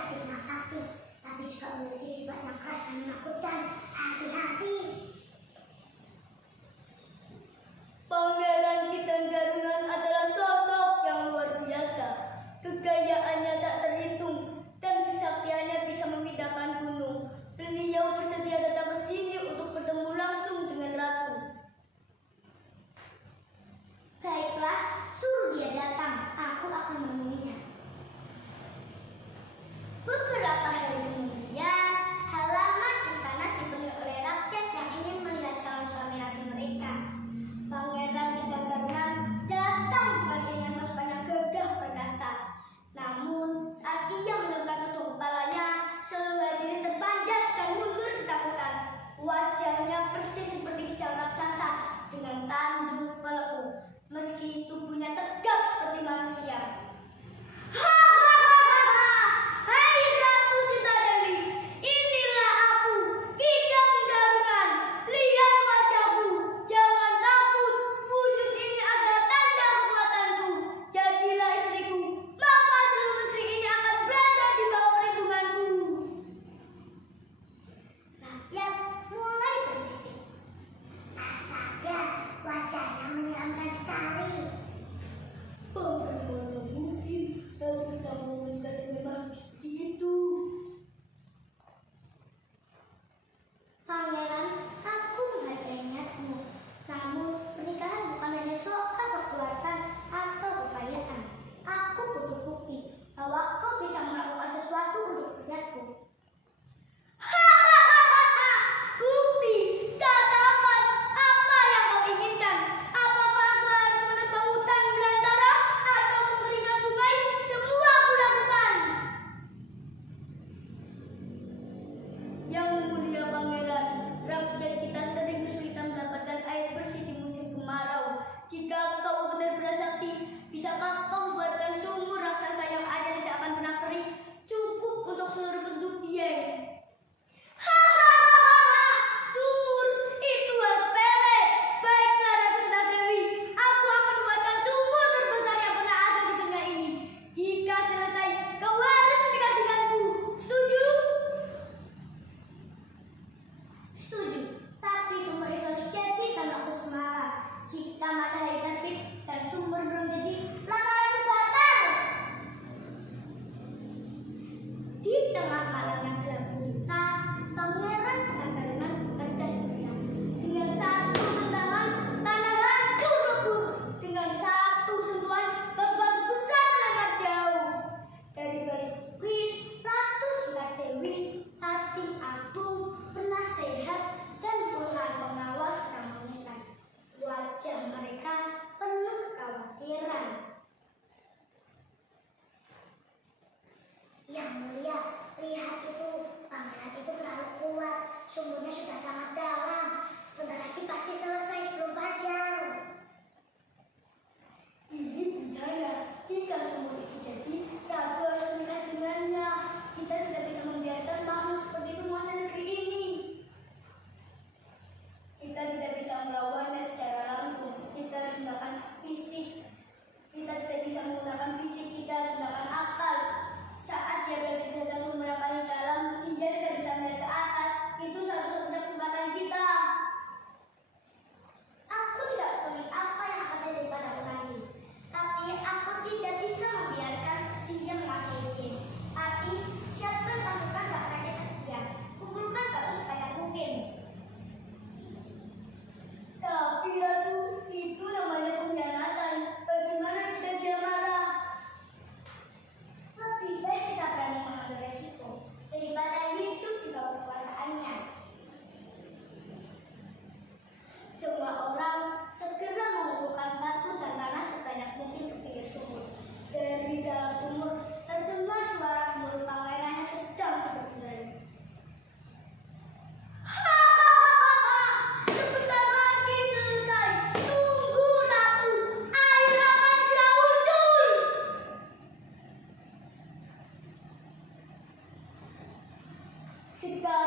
mudah dikenal sakti, tapi juga memiliki sifat yang keras dan menakutkan. Hati-hati. Pangeran Kitenggarungan adalah sosok yang luar biasa. Kekayaannya tak terhitung dan kesaktiannya bisa memindahkan gunung. Beliau bersedia datang ke sini untuk bertemu langsung dengan ratu. Baiklah, suruh dia datang. Aku akan menemuinya. Beberapa hari kemudian, halaman istana dipenuhi oleh rakyat yang ingin melihat calon suami ratu mereka. Pangeran Kitenggarungan datang dengan keinginan pasukan yang gagah perkasa. Namun, saat ia menemukan tutup kepalanya, seluruh hadirin terpanjat dan mundur ketakutan. Wajahnya persis seperti kicau raksasa dengan tanduk pelekuk, meski tubuhnya tegap seperti manusia. Hai Ratu Sitadewi, inilah aku, Kitenggarungan. Lihat wajahku, jangan takut. Wujud ini adalah tanda kekuatanku. Jadilah istriku, maka seluruh negeri ini akan berada di bawah perlindunganku. Rakyat mulai berbisik. Astaga, wajahnya menyeramkan sekali. Bagaimana mungkin kalau kita meminta dengan makhluk seperti itu? Pangeran, aku menghargai niatmu. Namun, pernikahan bukan hanya soal kekuatan atau kekayaan. Aku butuh bukti bahwa kau bisa melakukan sesuatu untuk rakyatku. Bukti, katakan apa yang kau inginkan. Apakah aku harus menebang hutan belantara atau mengeringkan sungai? Semua aku lakukan. Yang mulia pangeran, rakyat kita sering kesulitan mendapatkan air bersih di musim kemarau. Jika kau benar-benar sakti, bisakah kau membuatkan sumur raksasa yang ada tidak akan pernah kering, cukup untuk seluruh penduduk Dieng? Sumur itu hal sepele. Baiklah Ratu Sitadewi, aku akan membuatkan sumur terbesar yang pernah ada di dunia ini. Jika selesai, kau harus menikah denganku. Setuju? Setuju. Tapi sumur itu harus jadi karena aku semara. Jika matahari terbit dan sumur belum jadi, lamaranku batal. Di tengah malam yang gelap gulita, Pangeran Kitenggarungan bekerja sendirian. Dengan satu tendangan, tanah hancur lebur. Dengan satu sentuhan, batu-batu besar melempar jauh. Dari balik bukit, Ratu Sitadewi, hati aku penasehat dan puluhan pengawal sedang mengintai. Wajah mereka penuh kekhawatiran. Yang mulia, lihat itu. Pangeran itu terlalu kuat. Sumurnya sudah sangat dalam. Sebentar lagi pasti selesai sebelum fajar. Ini bencana. Jika sumur itu jadi, ratu harus menikah dengannya. Kita tidak bisa membiarkan makhluk seperti itu menguasai negeri ini. Kita tidak bisa melawannya secara langsung. Kita harus menggunakan fisik. Kita tidak bisa menggunakan fisik, kita harus menggunakan akal. Saat dia berada di dasar sumur yang paling dalam, dia tidak bisa melihat ke atas. Itu satu-satunya kesempatan kita. Aku tidak tahu apa yang akan terjadi padaku nanti. Tapi aku tidak bisa membiarkan dia menguasai Dieng. Tapi siapkan pasukan gak rakyat kesekian. Kumpulkan batu sebanyak mungkin. Tapi ratu, itu namanya pengkhianatan. Bagaimana jika dia marah? Lebih baik kita berani mengambil resiko daripada hidup di bawah kekuasaannya. Semua orang segera mengumpulkan batu dan tanah sebanyak mungkin ke pinggir sumur. Dari dalam sumur terdengar suara gemuruh pangeran yang sedang sebut-berayu. Sebentar lagi selesai. Tunggu Ratu, air akan segera muncul. Sekarang